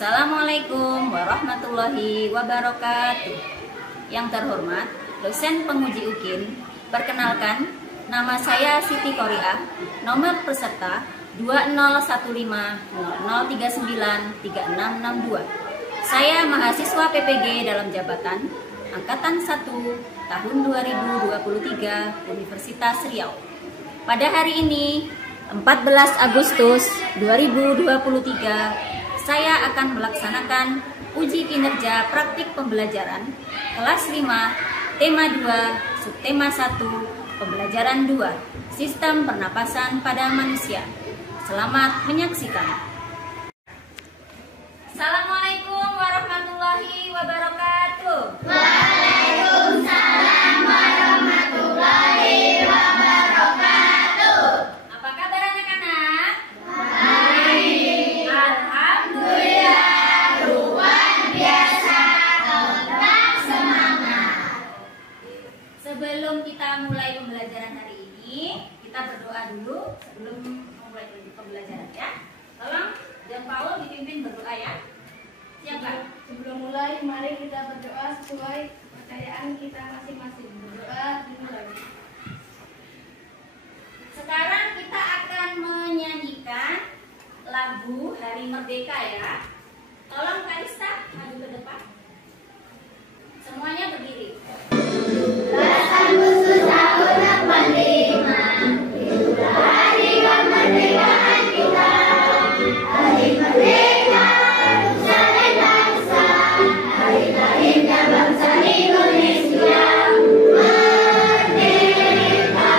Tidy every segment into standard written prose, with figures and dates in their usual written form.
Assalamualaikum warahmatullahi wabarakatuh. Yang terhormat dosen penguji UKIN, perkenalkan, nama saya Siti Koriah, nomor peserta 201500393662. Saya mahasiswa PPG dalam jabatan Angkatan 1 tahun 2023 Universitas Riau. Pada hari ini 14 Agustus 2023 saya akan melaksanakan uji kinerja praktik pembelajaran kelas 5, tema 2, subtema 1, pembelajaran 2, sistem pernapasan pada manusia. Selamat menyaksikan. Assalamualaikum warahmatullahi wabarakatuh. Waalaikumsalam warahmatullahi wabarakatuh. Apa kabar anak-anak? Baik. Alhamdulillah. Luar biasa. Tetap semangat. Sebelum kita mulai pembelajaran hari ini, kita berdoa dulu sebelum memulai pembelajaran ya. Tolong John Paul dipimpin berdoa ya. Siapa? Sebelum mulai, mari kita berdoa sesuai kepercayaan kita masing-masing. Berdoa dimulai. Sekarang kita akan menyanyikan lagu Hari Merdeka ya. Tolong Karista maju ke depan. Semuanya berdiri. 17 Agustus tahun 45, itulah hari kemerdekaan kita. Hari merdeka, nusa dan bangsa, hari lahirnya bangsa Indonesia. Merdeka.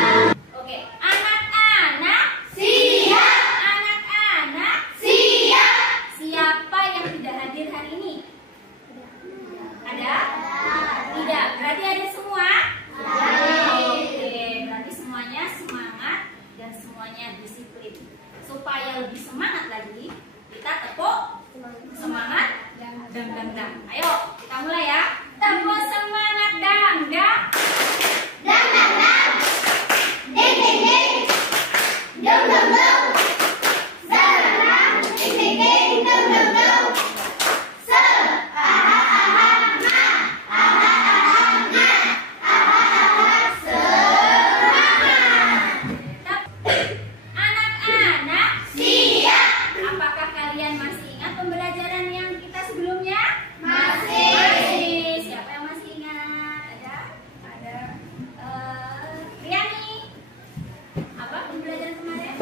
Oke, anak-anak, Siap, anak-anak, siap. siapa yang tidak hadir hari ini? Ada? Tidak, berarti ada semua? Oke, berarti semuanya semangat dan semuanya disiplin. Supaya lebih semangat lagi, kita tepuk semangat dang. Ayo, kita mulai ya. Tepuk semangat dang. Dang dang dang, ding ding ding, dum dum dum. Sarang, ding ding ding, dum dum dum. Se, aha aha ma, aha aha ma, aha aha semangat. Anak-anak, Siap, apakah kalian masih ingat pembelajaran yang kita sebelumnya? masih. Siapa yang masih ingat? Ada. Riani. Apa pembelajaran kemarin?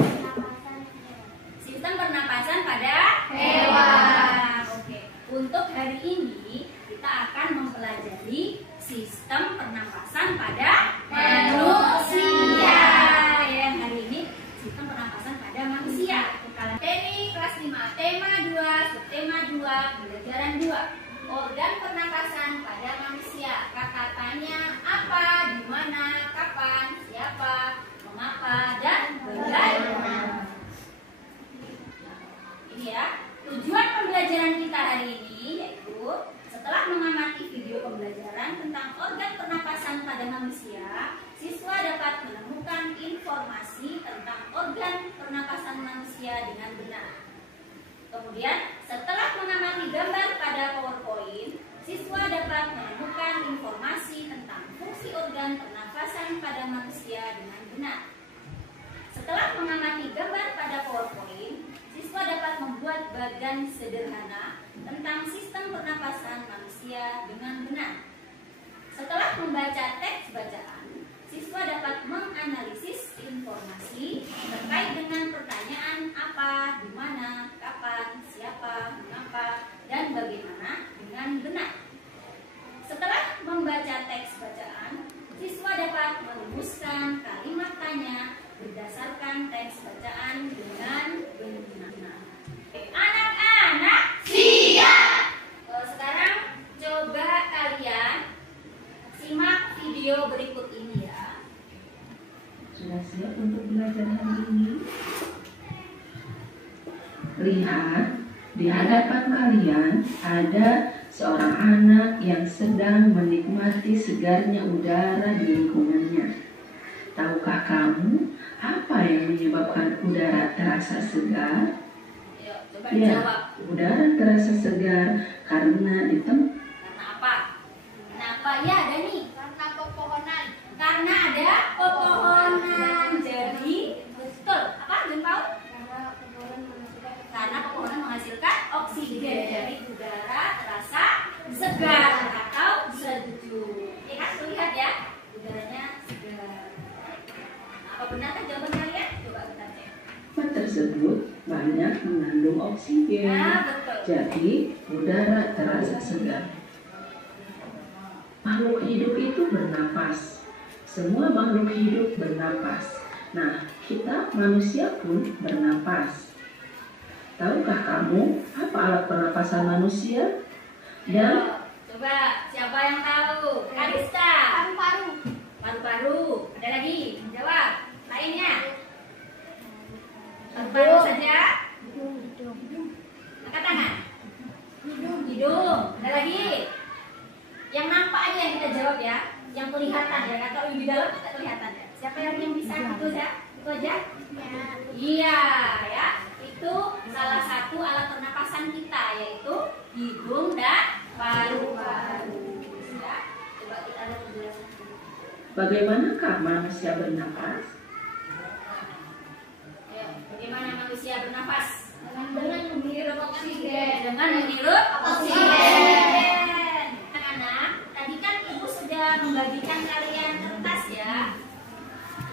Sistem pernapasan pada Hewan. Oke. Untuk hari ini kita akan mempelajari sistem pernapasan pada manusia. Ya, hari ini sistem pernapasan pada manusia. Materi kelas 5, tema 2, subtema 2, pembelajaran 2. Organ pernapasan pada manusia. Kata tanya apa, di mana, kapan, siapa, mengapa, dan bagaimana. Ini ya, tujuan pembelajaran kita hari ini yaitu setelah mengamati video pembelajaran tentang organ pernapasan pada manusia, siswa dapat menemukan informasi tentang organ pernapasan manusia dengan benar. Kemudian, setelah mengamati gambar pada PowerPoint, siswa dapat menemukan informasi tentang fungsi organ pernapasan pada manusia dengan benar. Setelah mengamati gambar pada PowerPoint, siswa dapat membuat bagan sederhana tentang sistem pernapasan manusia dengan benar. Setelah membaca teks bacaan, siswa dapat menganalisis informasi terkait dengan pertanyaan apa, di mana, kapan, siapa, mengapa, dan bagaimana dengan benar. Setelah membaca teks bacaan, siswa dapat merumuskan kalimat tanya berdasarkan teks bacaan dengan benar. Anak-anak, Siap, sekarang coba kalian simak video berikut ini ya. Sudah siap untuk belajar hari ini? Lihat, di hadapan kalian ada seorang anak yang sedang menikmati segarnya udara di lingkungannya. Tahukah kamu apa yang menyebabkan udara terasa segar? Yuk, Coba Ya, dijawab. udara terasa segar karena Karena apa? Kenapa? Ya, ada nih. Karena pepohonan. Karena ada pepohonan. Jadi betul. Apa, Jempol? Karena pepohonan menghasilkan oksigen. Jadi udara terasa segar atau sejuk. Ya kan, tuh lihat ya, udaranya segar. Nah, apa benarkah jawaban kalian? Coba kita cek. tempat tersebut banyak mengandung oksigen. Nah, betul. Jadi, udara terasa segar. Makhluk hidup itu bernapas. Semua makhluk hidup bernapas. Nah, kita manusia pun bernapas. Tahukah kamu apa alat pernapasan manusia? Dan Coba siapa yang tahu? Kalista. Paru-paru. Paru-paru. Ada lagi? Jawab. Lainnya. Paru-paru saja. Angkat tangan. Hidung. Ada lagi? Yang nampak aja yang kita jawab ya. Yang kelihatan ya. Atau di dalam kita kelihatan ya. Siapa yang bisa? Itu ya. Itu aja. Iya ya. Itu salah satu alat pernapasan kita, yaitu hidung dan paru-paru. Ya. Coba kita lihat penjelasan. bagaimanakah manusia bernapas? Ya, bagaimana manusia bernafas? Dengan menghirup oksigen. Dengan menghirup oksigen. Anak-anak, tadi kan ibu sudah membagikan kalian kertas ya.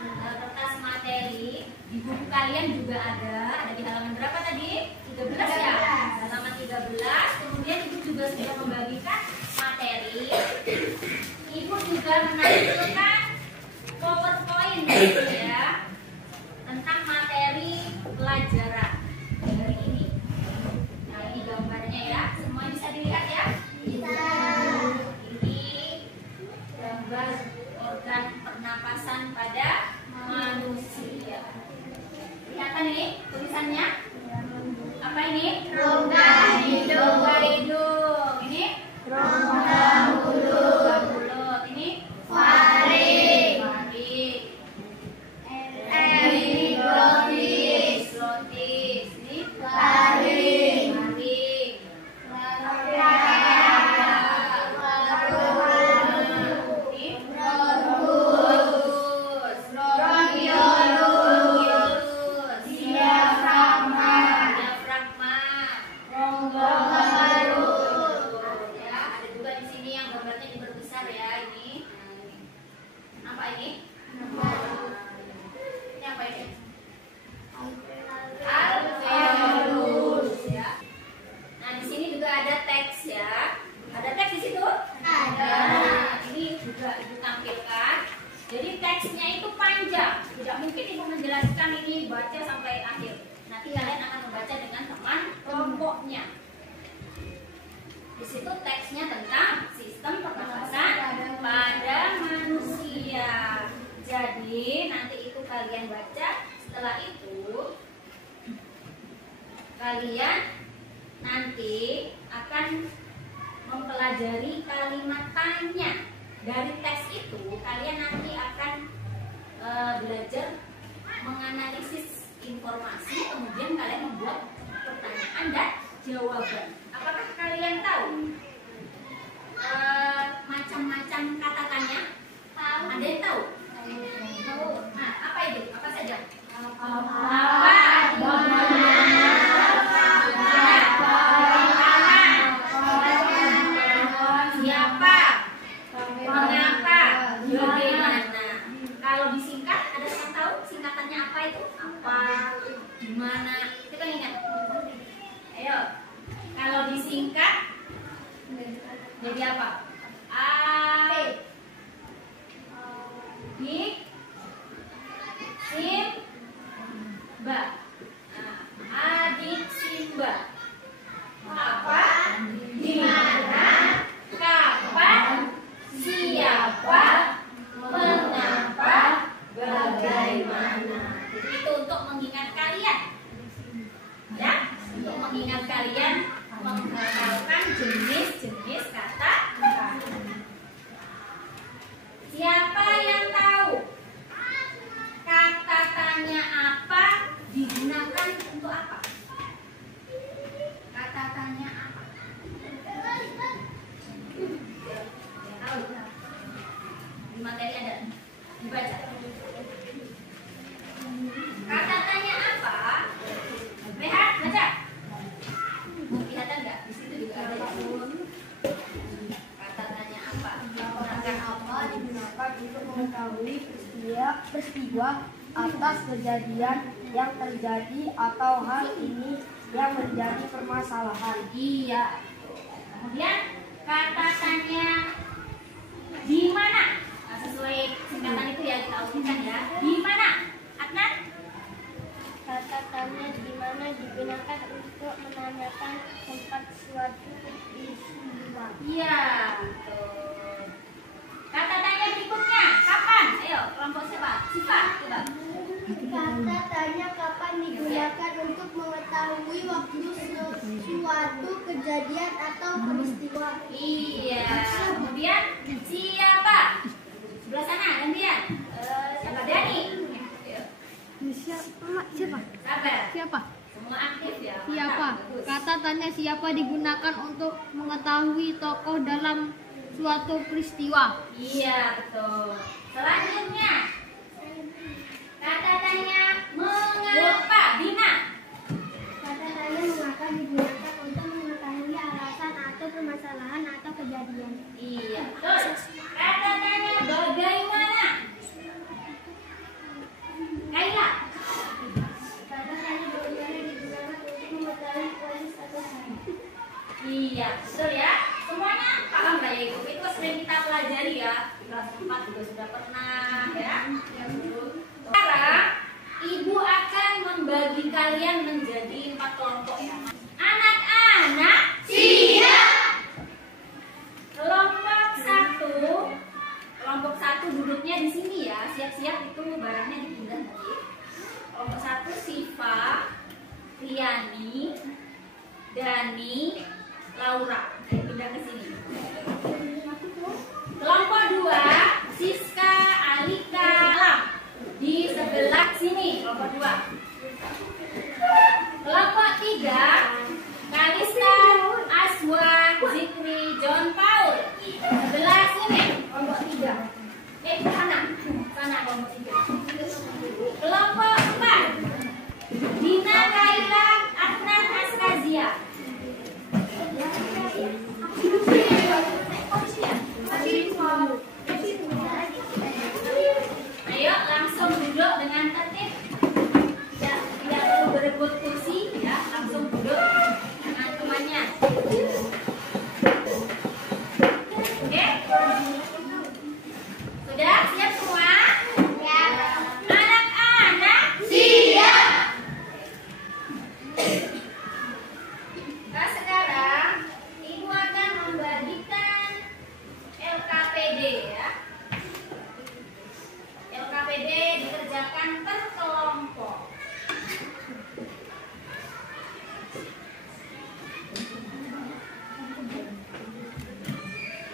Kertas materi di buku kalian juga ada di halaman berapa tadi? 13 ya. Halaman 13. Kemudian ibu juga sudah membagikan materi. Ibu juga menampilkan PowerPoint ya tentang materi pelajaran hari ini. Nah, ini gambarnya ya. Semua bisa dilihat ya? Bisa. Ini gambar organ pernapasan pada manusia. Kelihatan nih tulisannya? Apa ini? Rongga hidung. Rongga hidung. Ini? Rongga mulut. Rongga mulut. Ini? Faring. Faring. Epiglottis. Glotis. Ini? Laring. Laring. Ini? Bronkus. Bronkiolus. Bronkiolus. Diafragma. Diafragma. Rongga parut. Ya, ada juga di sini yang gambarnya diperbesar ya ini. Apa ini? Ini apa ini? Alveolus ya. Nah, di sini juga ada teks ya. Ada teks di situ? Ada. Nah, ini juga ibu tampilkan. Jadi teksnya itu panjang. Tidak mungkin ibu menjelaskan ini baca sampai akhir. Nanti kalian akan membaca dengan teman kelompoknya. Di situ teksnya tentang sistem pernapasan pada manusia. Jadi nanti itu kalian baca. Setelah itu kalian nanti akan mempelajari kalimat tanya. Dari teks itu kalian nanti akan belajar menganalisis informasi, kemudian kalian membuat pertanyaan dan jawaban. Apakah kalian tahu macam-macam kata tanya? Ada yang tahu? Tahu. Nah, apa itu? Apa saja? Apa? Siapa? Mengapa? Bagaimana? Kalau disingkat, ada yang tahu singkatannya apa itu? Apa? Gimana? Itu kan ingat. Ayo. Kalau disingkat jadi apa? A, B, Simba. Nah, adik Simba. Apa? Di mana? Kapan? Siapa? Mengapa? Bagaimana? Jadi itu untuk mengingat kalian. Ya, untuk mengingat kalian menghafalkan jenis-jenis kata mengetahui peristiwa atas kejadian yang terjadi atau hal ini yang menjadi permasalahan. Iya. Kemudian kata tanya di mana? Nah, sesuai singkatan itu ya kita urutkan ya. Di mana? Adnan? Kata tanya di mana digunakan untuk menanyakan tempat suatu peristiwa. Iya, betul. Kata tanya berikutnya, kapan? Ayo, kelompok siapa? Siva, coba. Kata tanya kapan digunakan untuk mengetahui waktu suatu kejadian atau peristiwa. Iya. Kemudian siapa? Sebelah sana, gantian. Siapa? Dani. Siapa? Sabar. Siapa? Semua aktif ya. Siapa? Mantap, bagus. Kata tanya siapa digunakan untuk mengetahui tokoh dalam suatu peristiwa. Iya, betul. Selanjutnya, kata tanya mengapa? Dina. Kata tanya mengapa digunakan untuk mengetahui alasan atau permasalahan atau kejadian. Iya, betul. Kata tanya bagaimana? Kaila. Kata tanya bagaimana digunakan untuk mengetahui kualitas atau syarat. Iya, betul ya. Semuanya paham nggak ya Ibu? Itu sering kita pelajari ya. Di kelas 4 juga sudah pernah ya. Sekarang Ibu akan membagi kalian menjadi 4 kelompok ya. Anak-anak Siap. kelompok 1 duduknya di sini ya. Siap-siap itu barangnya dipindah tadi. Kelompok 1 Siva, Riani, Dani, Laura. Pindah ke sini. Kelompok 2 Siska, Alika, Alam. Di sebelah sini kelompok 2. Kelompok 3 Kalista, Aswa, Zikri, John Paul. Sebelah sini kelompok 3. Sana kelompok 3. Kelompok 4 Dina, Kaila, Adnan, Askazia. Ayo langsung duduk dengan tertib. Tidak perlu berebut kursi ya, langsung duduk dengan temannya. Oke? Sudah siap semua? Anak-anak Siap. Nah, sekarang Ibu akan membagikan LKPD ya. LKPD dikerjakan per kelompok.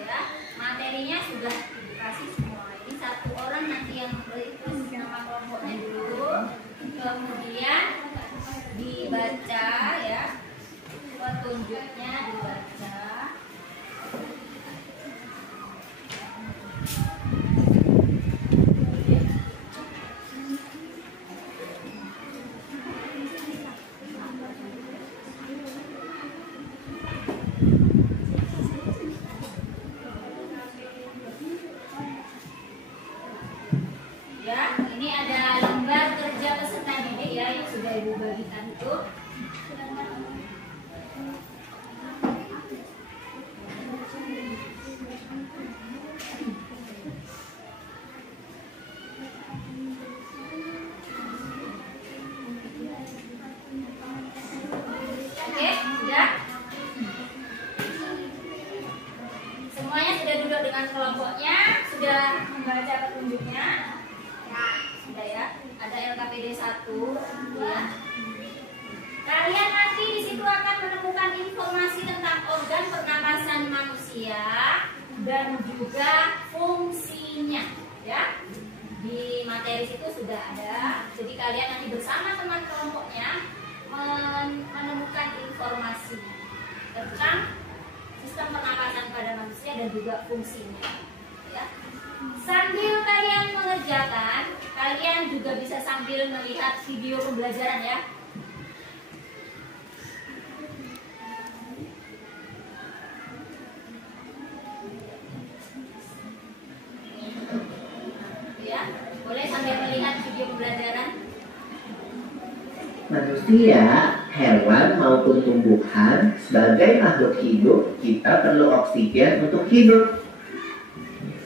Ya, materinya sudah dikasih semua. Ini 1 orang nanti yang tulis nama kelompoknya dulu. Kemudian dibaca ya. Petunjuknya dibaca. Ya, ini ada lembar kerja peserta didik ya yang sudah Ibu bagikan itu. Oke, sudah? Semuanya sudah duduk dengan kelompoknya, sudah membaca petunjuknya. Sudah ya, ada LKPD 1 ya. Kalian nanti di situ akan menemukan informasi tentang organ pernapasan manusia dan juga fungsinya ya. Di materi situ sudah ada. Jadi kalian nanti bersama teman kelompoknya menemukan informasi tentang sistem pernapasan pada manusia dan juga fungsinya ya. Sambil kalian mengerjakan, kalian juga bisa sambil melihat video pembelajaran ya. Manusia, hewan maupun tumbuhan, sebagai makhluk hidup, kita perlu oksigen untuk hidup.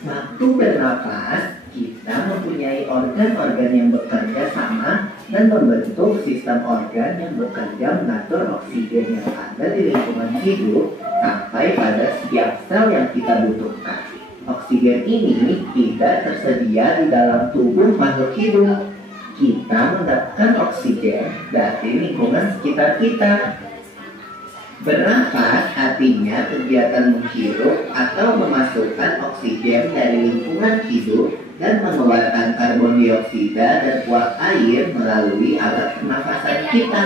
Waktu bernapas, kita mempunyai organ-organ yang bekerja sama dan membentuk sistem organ yang bekerja mengatur oksigen yang ada di lingkungan hidup sampai pada setiap sel yang kita butuhkan. Oksigen ini tidak tersedia di dalam tubuh makhluk hidup. Kita mendapatkan oksigen dari lingkungan sekitar kita. Bernafas artinya kegiatan menghirup atau memasukkan oksigen dari lingkungan hidup dan mengeluarkan karbon dioksida dan uap air melalui alat pernafasan kita.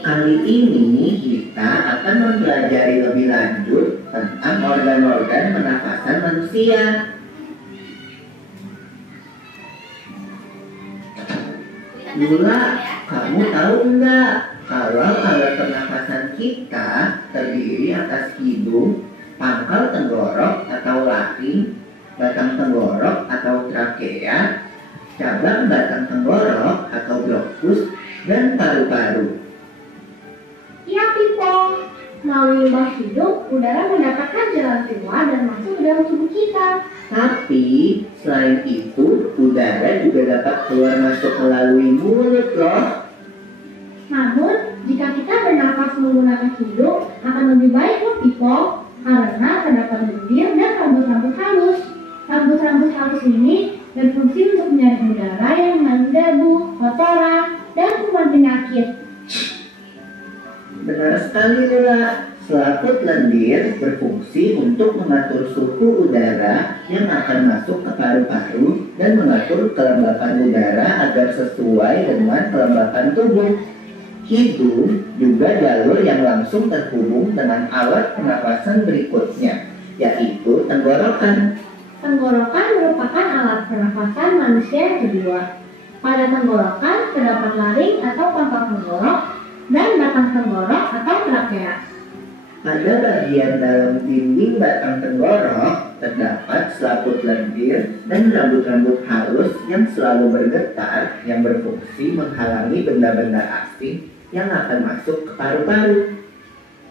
Kali ini kita akan mempelajari lebih lanjut tentang organ-organ pernafasan manusia. Lula, kamu tahu enggak kalau alat pernafasan kita terdiri atas hidung, pangkal tenggorok atau laring, batang tenggorok atau trakea, cabang batang tenggorok atau bronkus, dan paru-paru. Iya, Pipo. Melalui lubang hidung, udara mendapatkan jalan keluar dan masuk ke dalam tubuh kita. Tapi, selain itu, udara juga dapat keluar masuk melalui mulut loh. Namun, jika kita bernapas menggunakan hidung, akan lebih baik loh, Pipo. Karena terdapat lendir dan rambut-rambut halus. Rambut-rambut halus ini berfungsi untuk menyaring udara yang mengandung debu, kotoran, dan kuman penyakit. Benar sekali, Lula. Selaput lendir berfungsi untuk mengatur suhu udara yang akan masuk ke paru-paru dan mengatur kelembapan udara agar sesuai dengan kelembapan tubuh. Hidung juga jalur yang langsung terhubung dengan alat pernapasan berikutnya, yaitu tenggorokan. Tenggorokan merupakan alat pernafasan manusia yang kedua. Pada tenggorokan terdapat laring atau pangkal tenggorok dan batang tenggorok atau trakea. Pada bagian dalam dinding batang tenggorok terdapat selaput lendir dan rambut-rambut halus yang selalu bergetar yang berfungsi menghalangi benda-benda asing yang akan masuk ke paru-paru.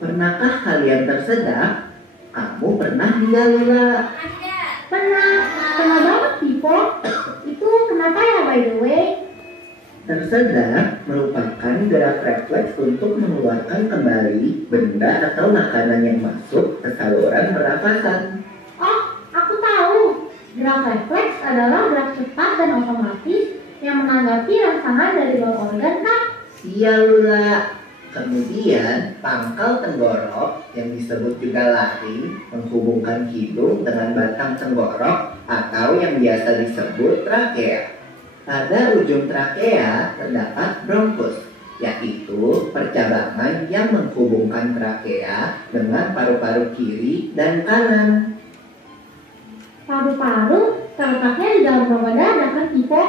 Pernahkah kalian tersedak? Kamu pernah enggak, Lula? Pernah banget, Pipo. Itu kenapa ya, by the way? Tersedak merupakan gerak refleks untuk mengeluarkan kembali benda atau makanan yang masuk ke saluran pernafasan. Oh, aku tahu. Gerak refleks adalah gerak cepat dan otomatis yang menanggapi rangsangan dari bawah organ, kan? Iya, Lula. Kemudian pangkal tenggorok yang disebut juga laring menghubungkan hidung dengan batang tenggorok atau yang biasa disebut trakea. Pada ujung trakea terdapat bronkus, yaitu percabangan yang menghubungkan trakea dengan paru-paru kiri dan kanan. Paru-paru terletaknya di dalam rongga dada, kan, Pipo?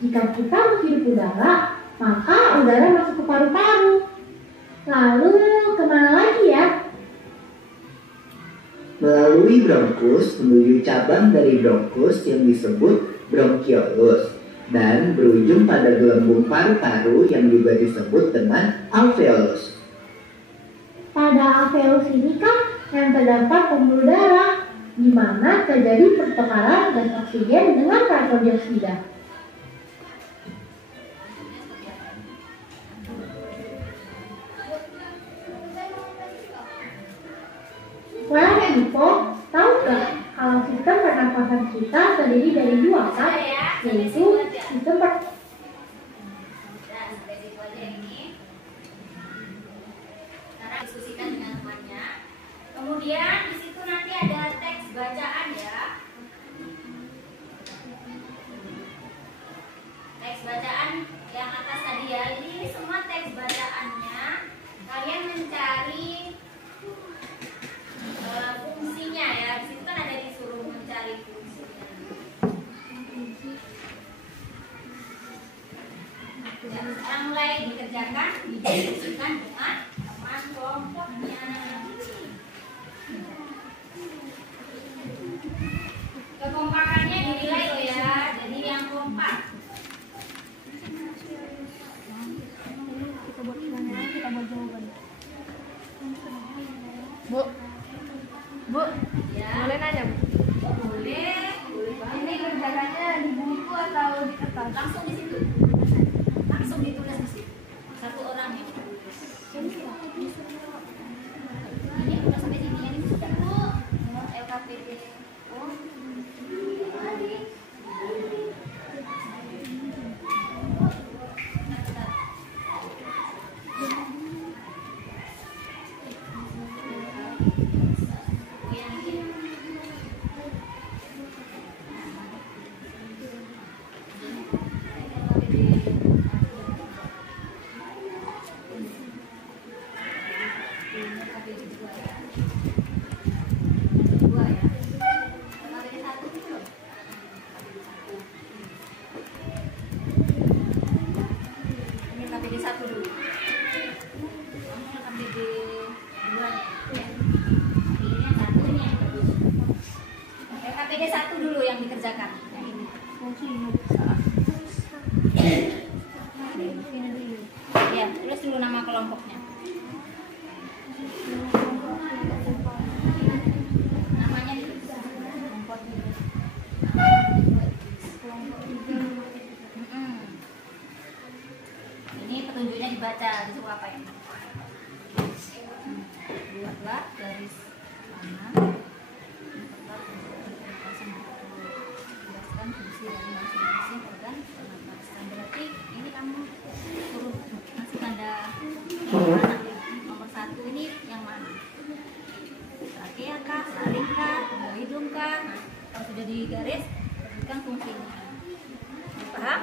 Jika kita menghirup udara, maka udara masuk ke paru-paru. Lalu kemana lagi ya? Melalui bronkus menuju cabang dari bronkus yang disebut bronkiolus dan berujung pada gelembung paru-paru yang juga disebut dengan alveolus. Pada alveolus ini kan yang terdapat pembuluh darah, di mana terjadi pertukaran gas oksigen dengan karbon dioksida. Wah, Pipo, tahu nggak kalau sistem pernapasan kita terdiri dari dua kan, yaitu sistem Sampai situ aja ini. Sekarang diskusikan dengan temannya. Kemudian di situ nanti ada teks bacaan ya. Teks bacaan yang atas tadi ya. Ini semua teks bacaannya. Kalian mencari fungsinya ya. Di situ kan ada disuruh mencari fungsinya. Ya, sekarang mulai dikerjakan, didiskusikan dengan teman kelompoknya. Bu, Ya. boleh nanya, Bu? Boleh. Ini kerjaannya di buku atau di kertas? Langsung di situ. Langsung ditulis di situ. Satu orang yang ditulis. Ini udah sampai sini, ini sudah. LKPD. Oh. LKPD 1 dulu yang dikerjakan. Yang ini. Ya, tulis dulu nama kelompoknya. Namanya ditulis. Ini petunjuknya dibaca, disuruh apa ini? Buatlah garis kanan. Jelaskan fungsi dari masing-masing organ pernapasan. Berarti ini kamu suruh kasih tanda nomor 1 ini yang mana? Trakea kah, laring kah, hidung kah? Nah, kalau sudah digaris, berikan fungsinya. Paham?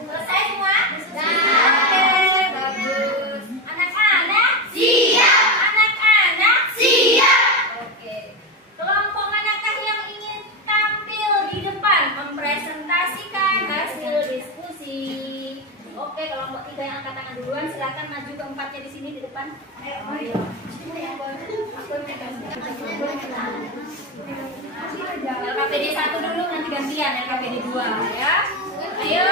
Selesai semua? Oke, bagus. Anak-anak Siap. Anak-anak Siap. Oke. Kelompok manakah yang ingin tampil di depan mempresentasikan hasil diskusi? Oke, kelompok 3 yang angkat tangan duluan, silakan maju keempatnya di sini di depan. Ayo. LKPD 1 dulu, nanti gantian LKPD 2 ya. Ayo.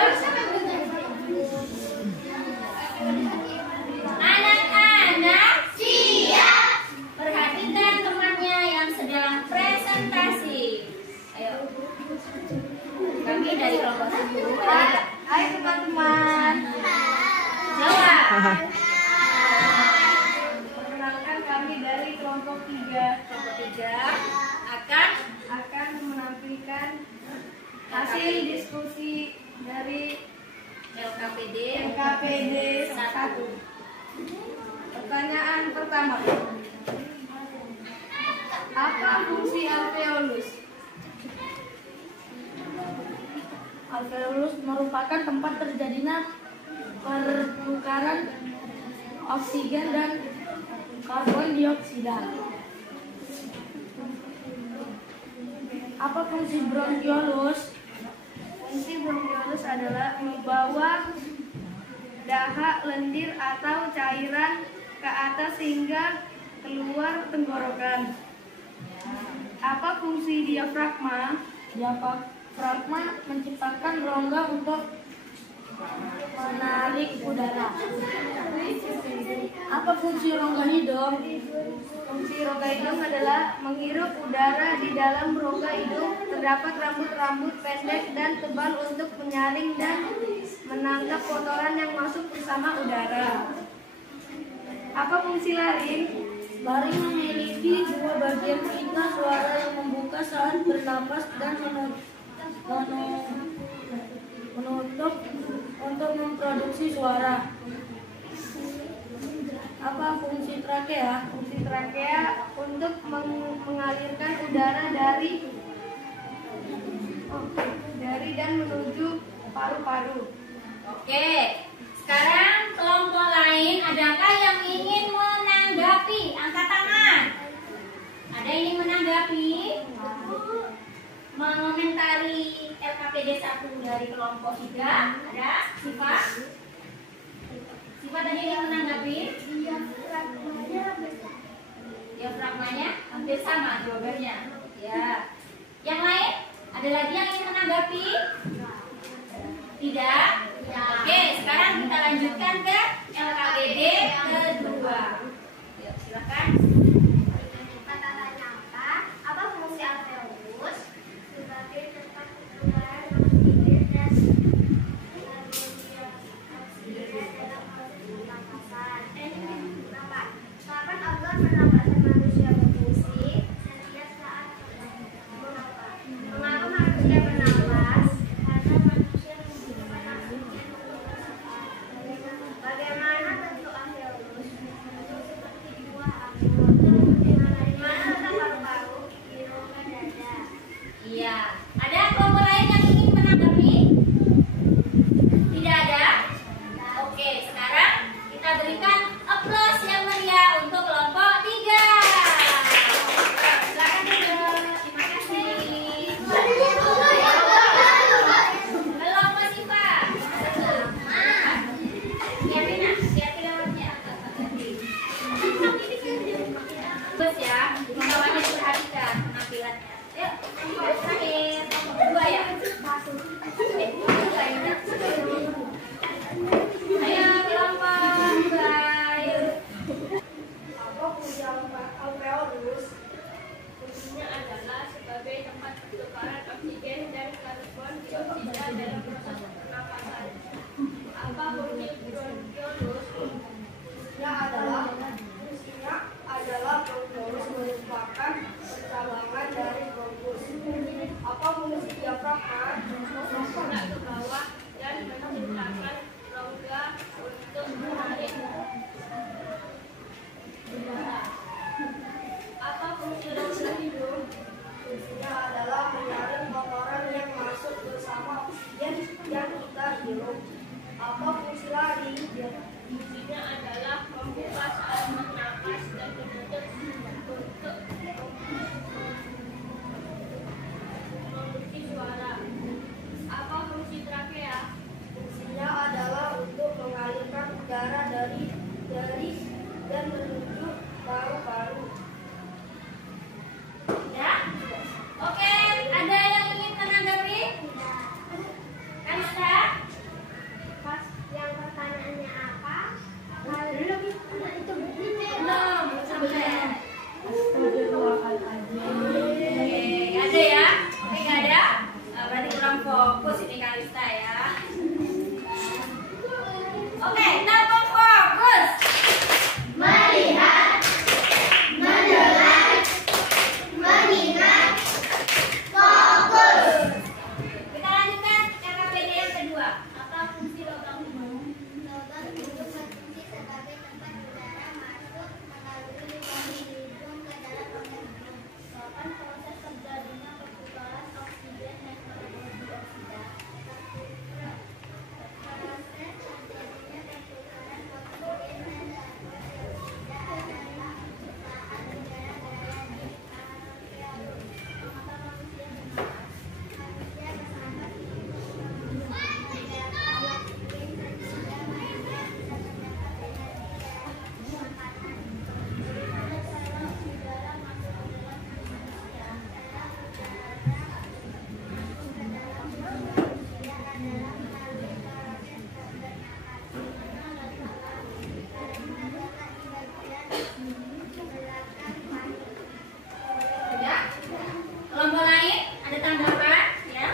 Anak-anak Siap. perhatikan temannya yang sedang presentasi. Ayo. Kami dari kelompok 1. Hai teman-teman. Jawab. Perkenalkan kami dari kelompok 3 Kelompok 3 akan menampilkan hasil diskusi dari LKPD LKPD 1. 1. Pertanyaan pertama. Apa fungsi alveolus? Alveolus merupakan tempat terjadinya pertukaran oksigen dan karbon dioksida. Apa fungsi bronkiolus? Fungsi bronkiolus adalah membawa dahak, lendir atau cairan ke atas sehingga keluar tenggorokan. Apa fungsi diafragma? Diafragma menciptakan rongga untuk menarik udara. Apa fungsi rongga hidung? Fungsi rongga hidung adalah menghirup udara di dalam rongga hidung. Terdapat rambut-rambut pendek dan tebal untuk menyaring dan menangkap kotoran yang masuk bersama udara. Apa fungsi laring? Laring memiliki 2 bagian pita suara yang membuka saat bernapas dan menutup untuk memproduksi suara. Apa fungsi trakea? Fungsi trakea untuk mengalirkan udara dari dan menuju paru-paru. Oke. Sekarang kelompok lain, adakah yang ingin menanggapi? Angkat tangan. Ada yang ingin menanggapi? Mengomentari LKPD 1 dari kelompok 3? Ada? Sifat? Sifat tadi yang menanggapi? Diafragmanya hampir sama jawabannya. Ya. Yang lain? Ada lagi yang ingin menanggapi? Tidak? Oke, sekarang kita lanjutkan ke LKPD kedua. Yuk, silakan. Kata tanya apa fungsi alveolus? Sebagai tempat pertukaran oksigen dan oksigen dalam proses pernapasan. Kenapa? Kapan organ pernapasan manusia berfungsi? Setiap saat mengapa? Mengapa manusia bernapas? Karena manusia membutuhkan oksigen untuk bernapas. Bagaimana bentuk alveolus? Seperti buah anggur. Di mana letak paru-paru? Di rongga dada. Iya. Ada kelompok lain yang ingin menanggapi? Tidak ada? Oke, sekarang kita berikan aplaus yang meriah untuk kelompok 3. Silakan dulu. Terima kasih. Belum masih Pak. Lihatin lewatnya. Terus ya, bawahnya diperhatikan penampilannya. Yuk, kelompok terakhir, kelompok kedua ya. Ayo kelompok kedua. Apa fungsi alveolus? Fungsinya adalah sebagai tempat pertukaran oksigen dan karbon dioksida dalam proses pernapasan. Apa fungsi bronkiolus? Fungsinya adalah bronkiolus merupakan percabangan dari bronkus. Apa fungsi diafragma? Menarik ke bawah dan menciptakan rongga untuk menarik udara. Apa fungsi rongga hidung? Fungsinya adalah menyaring kotoran yang masuk bersama oksigen yang kita hirup. Apa fungsi lari? Fungsinya adalah membuka saat bernapas dan menutup untuk memiliki suara. Apa fungsi trakea? Fungsinya adalah untuk mengalirkan udara dari dan menuju paru-paru. Ya? Oke, ada yang ingin menanggapi? Kanista? Pas yang pertanyaannya apa? Belum, sampai. Oke, ada ya? Oke, nggak ada? Berarti kurang fokus ini Kalista ya. Oke, telepon fokus. Melihat, mendengar, mengingat, fokus. Kita lanjutkan KKPD yang kedua. Apa fungsi logam hidung? Logam hidung berfungsi sebagai tempat udara masuk melalui lubang hidung ke dalam organ hidung. Kapan proses terjadinya pertukaran oksigen dan karbon dioksida? Proses terjadinya pertukaran oksigen dan karbon dioksida adalah saat udara berada di alveolus. Mengapa manusia bernapas? Manusia bernapas untuk mendapat oksigen sehingga manusia bisa mendapat energi dari pernapasan. Bagaimana cara udara masuk ke dalam tubuh manusia? Cara udara masuk ke dalam tubuh manusia adalah melalui proses bernapas. Karena letak Karena letak di bagian belakang paru. ya. Kelompok lain ada tanggapan ya?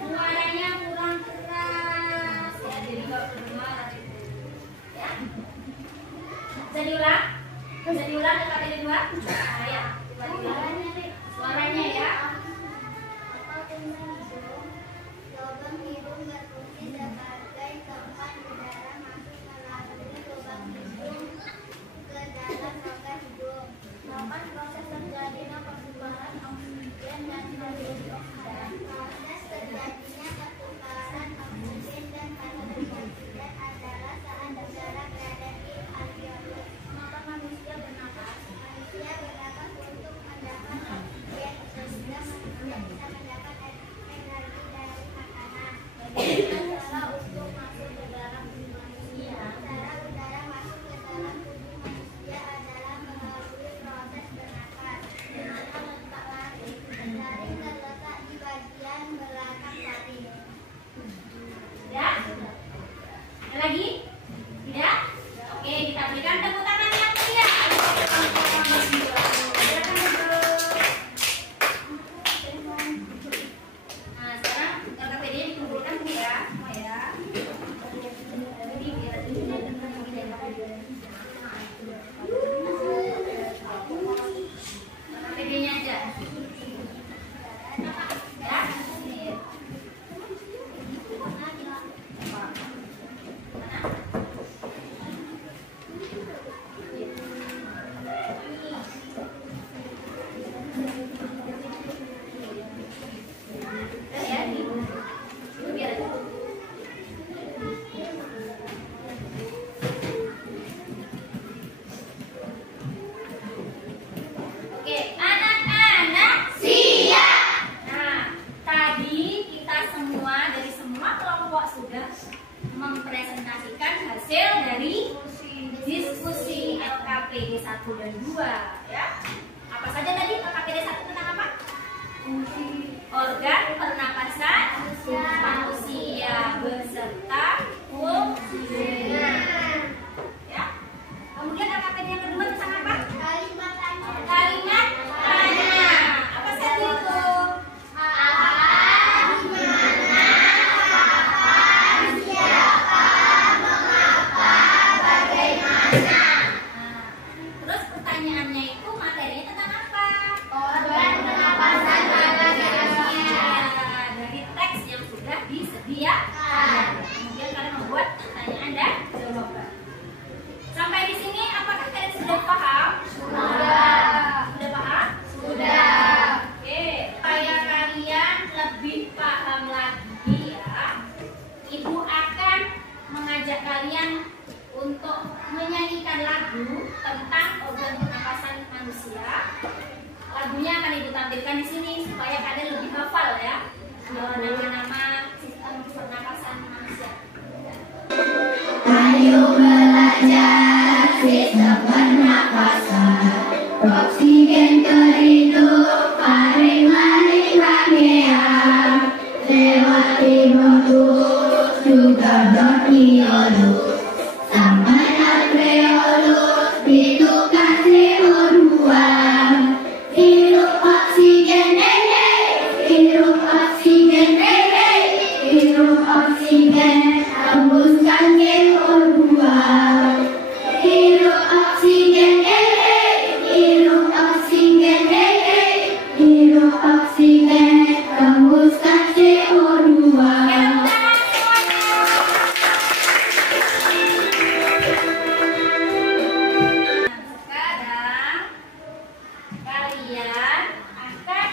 Suaranya kurang keras ya, jadi nggak kedengaran itu. Ya. Bisa diulang? Bisa diulang KKPD 2? Nah, ya. Coba diulang. Suaranya ya. Apa fungsi hidung? Lubang hidung berfungsi sebagai tempat udara masuk melalui lubang hidung ke dalam rongga hidung. Kapan proses terjadinya pertukaran oksigen dan karbon dioksida? Proses terjadinya pertukaran oksigen dan karbon dioksida adalah saat udara berada di alveolus. Mengapa manusia bernapas? Manusia bernapas untuk mendapat oksigen sehingga KKPD 1 dan 2 ya. Apa saja tadi KKPD 1 tentang apa? Organ pernapasan manusia beserta fungsinya. Ya. Kemudian KKPD yang kedua tentang apa? Kalimat tanya. Apa saja itu? Terus pertanyaannya itu materinya tentang apa? Organ pernapasan manusia. Dari teks yang sudah disediakan. Kemudian kalian membuat pertanyaan dan jawaban. Sampai di sini apakah kalian sudah paham? Sudah paham? Sudah. Oke, supaya kalian lebih paham lagi ya, Ibu akan mengajak kalian untuk menyanyikan lagu tentang organ pernapasan manusia. Lagunya akan Ibu tampilkan di sini supaya kalian lebih hafal ya nama-nama sistem pernapasan manusia. Ayo belajar sistem pernapasan, oksigen kehidupan ring-ring rangkaian, lewati bronkus juga bronkiolus, sampai alveolus hidupkan CO2. Hirup oksigen, hirup oksigen, hirup oksigen, hembuskan CO2. Hirup oksigen, hirup oksigen, hirup oksigen, hembuskan CO2. Sekarang kalian akan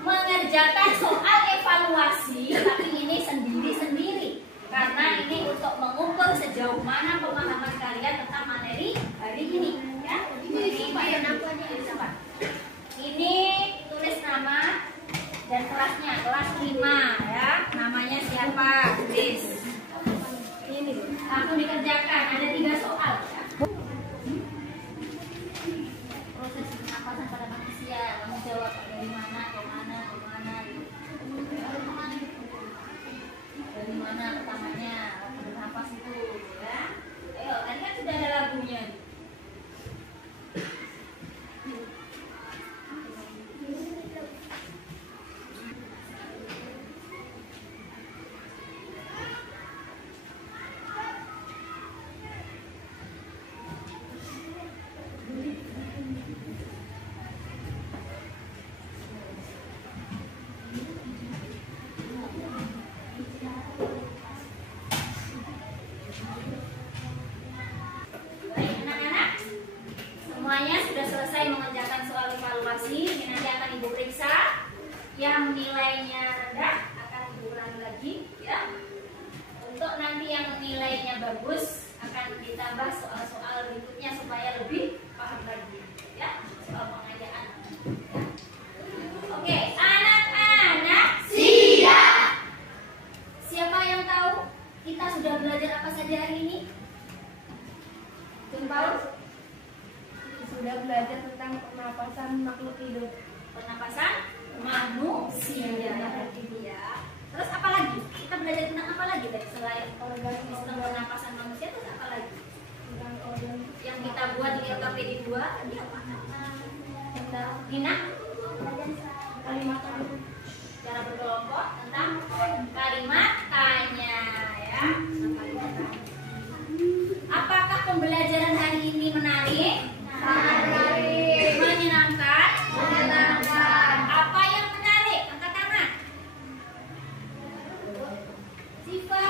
mengerjakan soal evaluasi, tapi ini sendiri-sendiri karena ini untuk mengukur sejauh mana pemahaman kalian tentang materi hari ini ya. Ini tulis nama dan kelasnya, kelas 5 ya. Namanya siapa? Tulis. Ini langsung dikerjakan, ada 3 soal ya. Proses pernapasan pada manusia, kamu jawab dari mana ke mana ke mana gitu. Dari mana pertamanya bernapas itu ya. Ayo, tadi kan sudah ada lagunya. Baik anak-anak, semuanya sudah selesai mengerjakan soal evaluasi. Ini nanti akan Ibu periksa. Yang nilainya rendah akan Ibu ulangi lagi ya. Untuk nanti yang nilainya bagus akan ditambah soal-soal berikutnya supaya lebih paham lagi ya, soal pengayaan ya. Oke, anak-anak, Siap. siapa yang tahu kita sudah belajar apa saja hari ini? Jun Paulus? Sudah belajar tentang pernapasan makhluk hidup. Pernapasan manusia ya. Terus apa lagi? Kita belajar tentang apa lagi tadi selain organ sistem pernapasan manusia? Terus apa lagi? Tentang organ Yang kita buat di KKPD 2 tadi apa? tentang Nina? kalimat Cara berkelompok tentang kalimat tanya ya. Apakah pembelajaran hari ini menarik? Menarik. Menyenangkan? Menyenangkan. Apa yang menarik? Angkat tangan. Siva?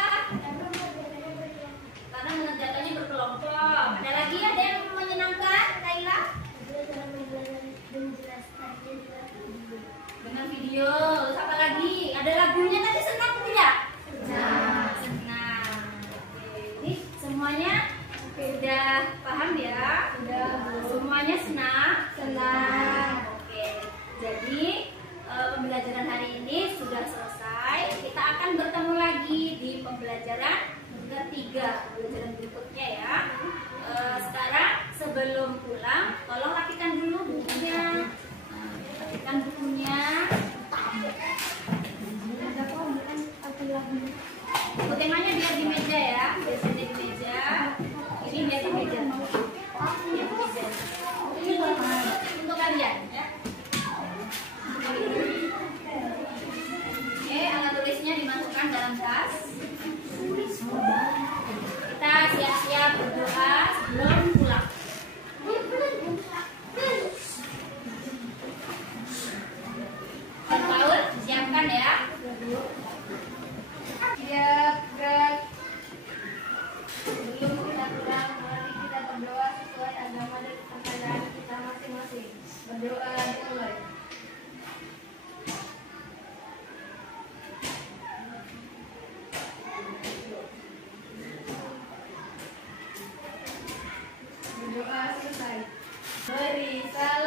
Karena mengerjakannya berkelompok. Ada lagi ada yang menyenangkan? Kaila? Dengan video. Terus apa lagi? Ada lagunya tadi, senang tidak? Senang. Oke. Ini semuanya sudah paham ya? sudah Semuanya senang? Oke. Jadi pembelajaran hari ini sudah selesai. Kita akan bertemu lagi di pembelajaran ketiga, pembelajaran berikutnya ya. Sekarang sebelum pulang Beri salam.